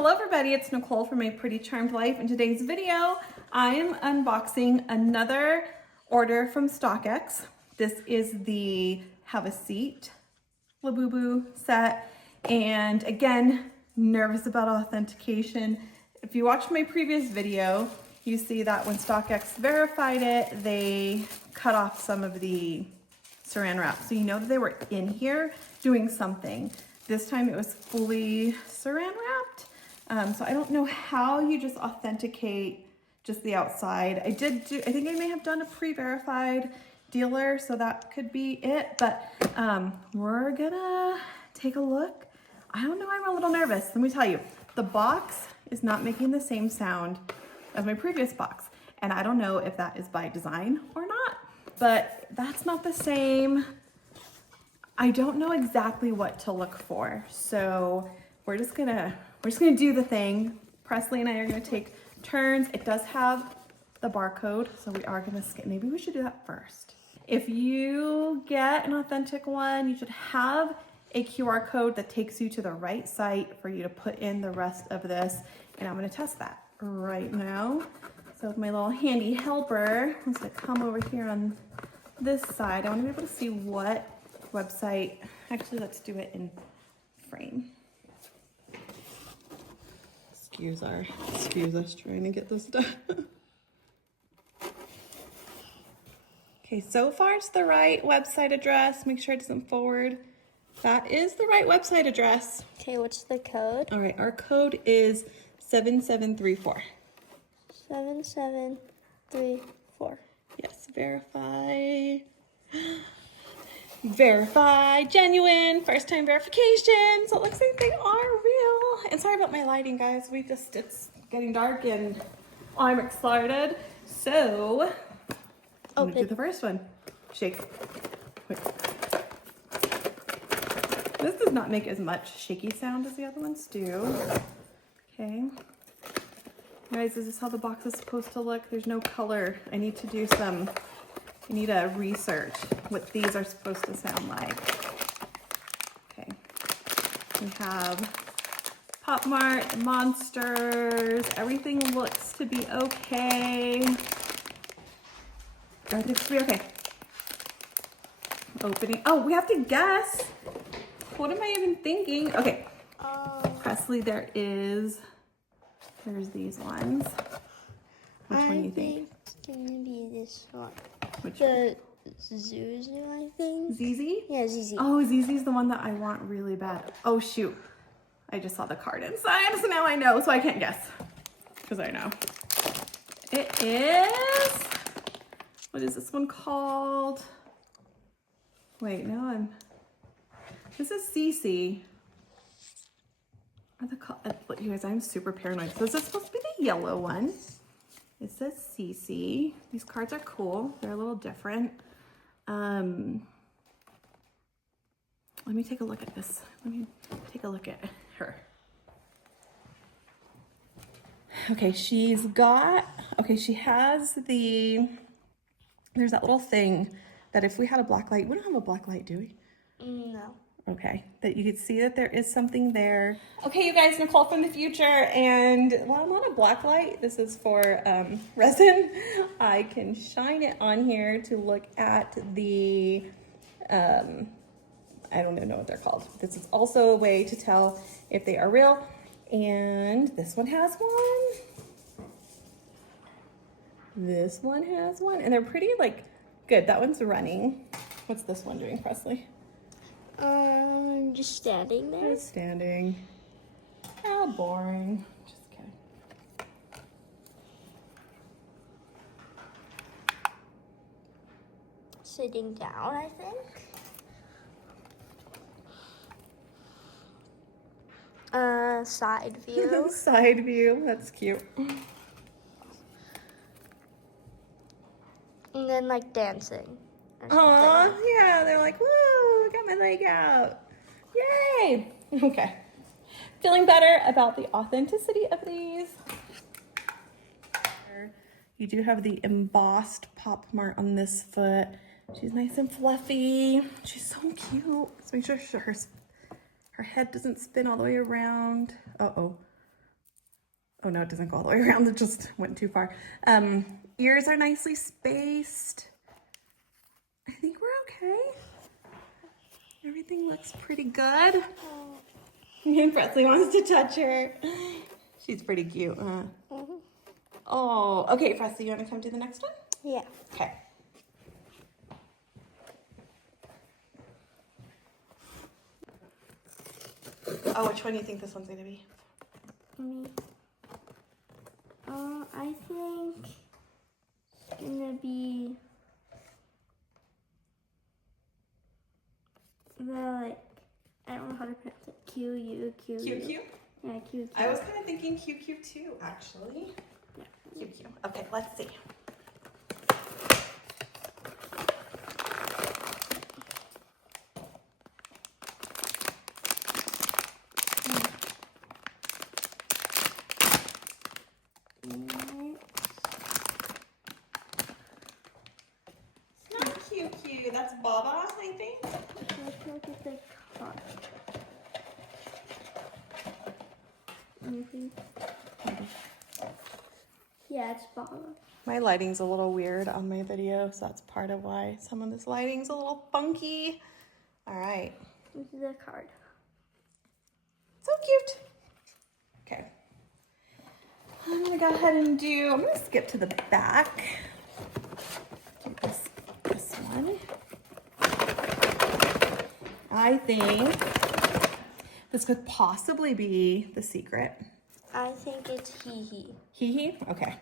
Hello everybody, it's Nicole from My Pretty Charmed Life. In today's video, I am unboxing another order from StockX. This is the Have a Seat Labubu set. And again, nervous about authentication. If you watched my previous video, you see that when StockX verified it, they cut off some of the saran wrap. So you know that they were in here doing something. This time it was fully saran wrapped. So I don't know how you just authenticate just the outside. I think I may have done a pre-verified dealer, so that could be it. But we're gonna take a look. I don't know, I'm a little nervous. Let me tell you, the box is not making the same sound as my previous box. And I don't know if that is by design or not, but that's not the same. I don't know exactly what to look for. So we're just gonna do the thing. Presley and I are gonna take turns. It does have the barcode, so we are gonna scan. Maybe we should do that first. If you get an authentic one, you should have a QR code that takes you to the right site for you to put in the rest of this. And I'm gonna test that right now. So with my little handy helper, I'm gonna come over here on this side. I wanna be able to see what website. Actually, let's do it in frame. Excuse us trying to get this done. Okay, so far it's the right website address. Make sure it doesn't forward. That is the right website address. Okay, what's the code? All right, our code is 7734. 7734. Yes, verify genuine, first time verification. So it looks like they are real. And sorry about my lighting, guys. It's getting dark and I'm excited. So I'm gonna do the first one. Shake. Wait. This does not make as much shaky sound as the other ones do. Okay. Guys, is this how the box is supposed to look? There's no color. I need to research what these are supposed to sound like. Okay. We have Pop Mart, Monsters. Everything looks to be okay. Everything looks to be okay. Opening. Oh, we have to guess. What am I even thinking? Okay. Presley, there's these ones. Which one do you think? It's gonna be this one. Which one? Zuzu, I think. ZZ? Yeah, ZZ. Oh, ZZ's the one that I want really bad. Oh, shoot. I just saw the card inside, so now I know, so I can't guess. Because I know. It is... What is this one called? Wait, no, this is CC. You guys, I'm super paranoid. So this is supposed to be the yellow one. It says CC. These cards are cool. They're a little different. Let me take a look at this. Let me take a look at her. Okay, she has there's that little thing that if we had a black light, we don't have a black light, do we? No. Okay, that you could see that there is something there. Okay, you guys, Nicole from the future, and while I'm on a black light, this is for resin, I can shine it on here to look at the, I don't even know what they're called. This is also a way to tell if they are real, and this one has one. This one has one, and they're pretty, good. That one's running. What's this one doing, Presley? Just standing there. Just standing. How boring. Just kidding. Sitting down, I think. Side view. Side view. That's cute. And then dancing. Aw, yeah. They're like, woo, I got my leg out. Yay. Okay. Feeling better about the authenticity of these. You do have the embossed Pop Mart on this foot. She's nice and fluffy. She's so cute. Let's make sure her head doesn't spin all the way around. Uh-oh. Oh no, it doesn't go all the way around. It just went too far. Ears are nicely spaced. I think we're okay. Everything looks pretty good. And Presley wants to touch her. She's pretty cute, huh? Oh, okay, Presley, you want to come to the next one? Yeah. Okay. Oh, which one do you think this one's gonna be? I think it's gonna be I don't know how to pronounce it. Q. QQ? Yeah, Q. I was kind of thinking QQ too, actually. QQ. Okay, let's see. It's not QQ. That's Baba, I think. Let's look at the card. Anything? Yeah, it's Baba. My lighting's a little weird on my video, so that's part of why some of this lighting's a little funky. All right. This is the card. So cute. Okay. I'm gonna go ahead and I'm gonna skip to the back. Do this one. I think this could possibly be the secret. I think it's Hee. Hee? Okay.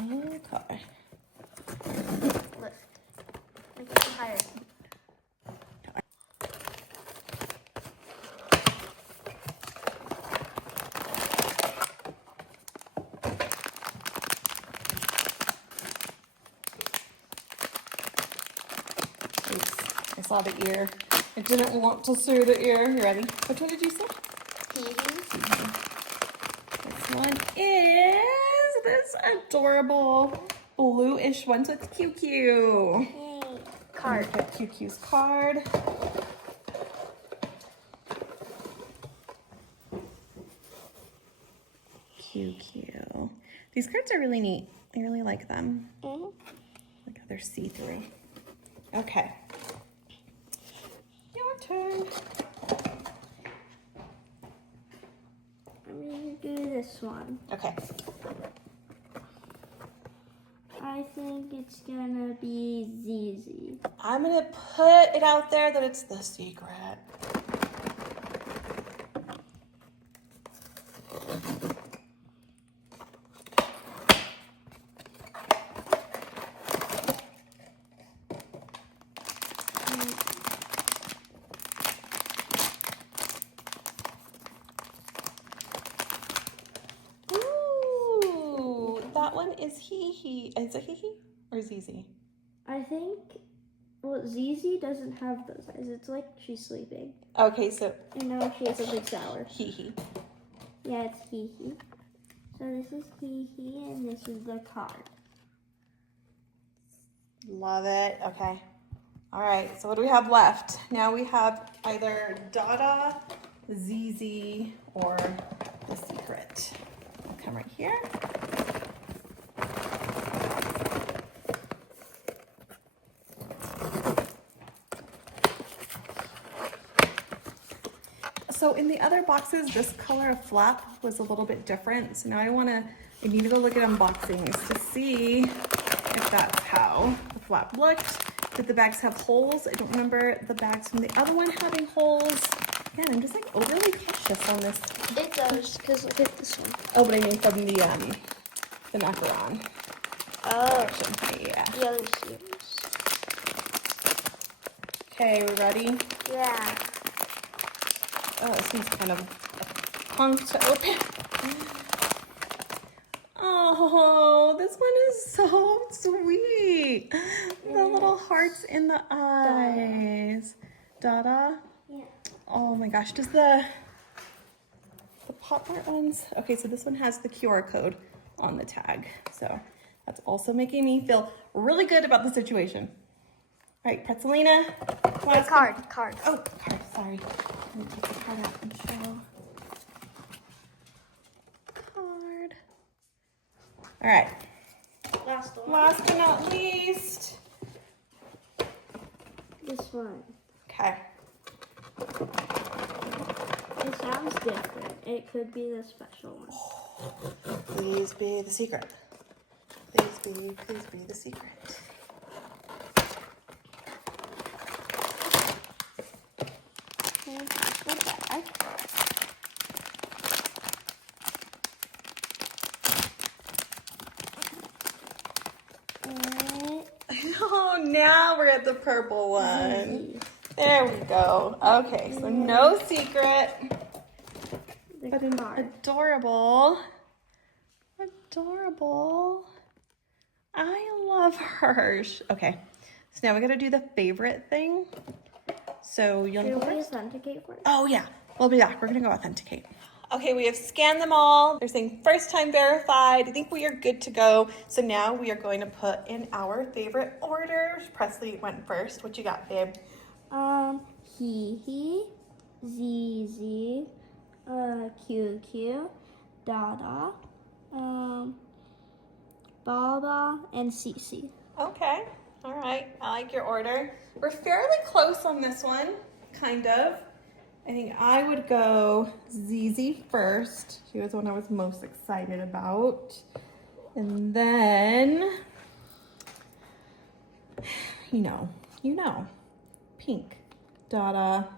Okay. Lift. Make it higher. Oops. I saw the ear. I didn't want to see the ear. You ready? Which one did you say? Hee. This one is this adorable bluish one, so it's QQ. Yay. Card. Put QQ's card. QQ. These cards are really neat. I really like them. Look how they're see-through. Okay. Your turn. I'm gonna do this one. Okay. I think it's gonna be ZZ. I'm gonna put it out there that it's the secret. Ooh, that one is Hee. Is it Hee or ZZ? I think, well, ZZ doesn't have those eyes. It's like she's sleeping. Okay, so And now she has something sour. Hee. Yeah, it's Hee. So this is Hee and this is the card. Love it. Okay. All right, so what do we have left? Now we have either Dada, ZZ, or the secret. I'll come right here. So in the other boxes, this color of flap was a little bit different. So now I needed to look at unboxings to see if that's how the flap looked. Did the bags have holes? I don't remember the bags from the other one having holes. Again, I'm just like overly cautious on this. It does, because look at this one. Oh, but I mean from the macaron. Oh, Yeah. the other series. Okay, we ready? Yeah. Oh, this one's kind of a punk to open. Oh, this one is so sweet. The little hearts in the eyes. Dada? Yeah. Oh my gosh, does the pop art ones? Okay, so this one has the QR code on the tag. So that's also making me feel really good about the situation. All right, Pretzelina. Wait, card. Oh, card, sorry. Let me take the card out and show. All right. Last one. Last but not least. This one. Okay. It sounds different. It could be the special one. Please be the secret. Please be the secret. And here's the bag. Oh, now we're at the purple one. There we go. Okay, so no secret. But an adorable. Adorable. I love her. Okay, so now we gotta do the favorite thing. So you wanna go Should we first? authenticate first? Oh yeah, we'll be back. We're gonna go authenticate. Okay, we have scanned them all. They're saying first time verified. I think we are good to go. So now we are going to put in our favorite orders. Presley went first. What you got, babe? Hee, ZZ, QQ, Dada, Baba, and Cece. Okay, all right. I like your order. We're fairly close on this one, kind of. I think I would go ZZ first. She was the one I was most excited about. And then, you know, pink, Dada,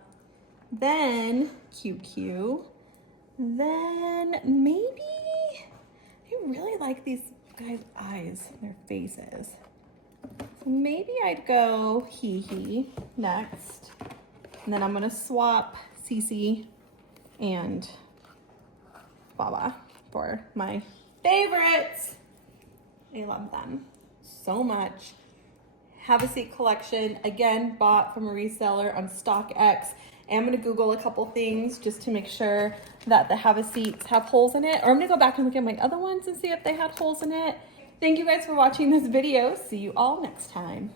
then QQ, then maybe, I really like these guys' eyes, their faces. So maybe I'd go Hee next. And then I'm gonna swap Cece and Baba for my favorites. I love them so much. Have a Seat collection, again, bought from a reseller on StockX. I'm gonna Google a couple things just to make sure that the Have a Seats have holes in it, or I'm gonna go back and look at my other ones and see if they had holes in it. Thank you guys for watching this video. See you all next time.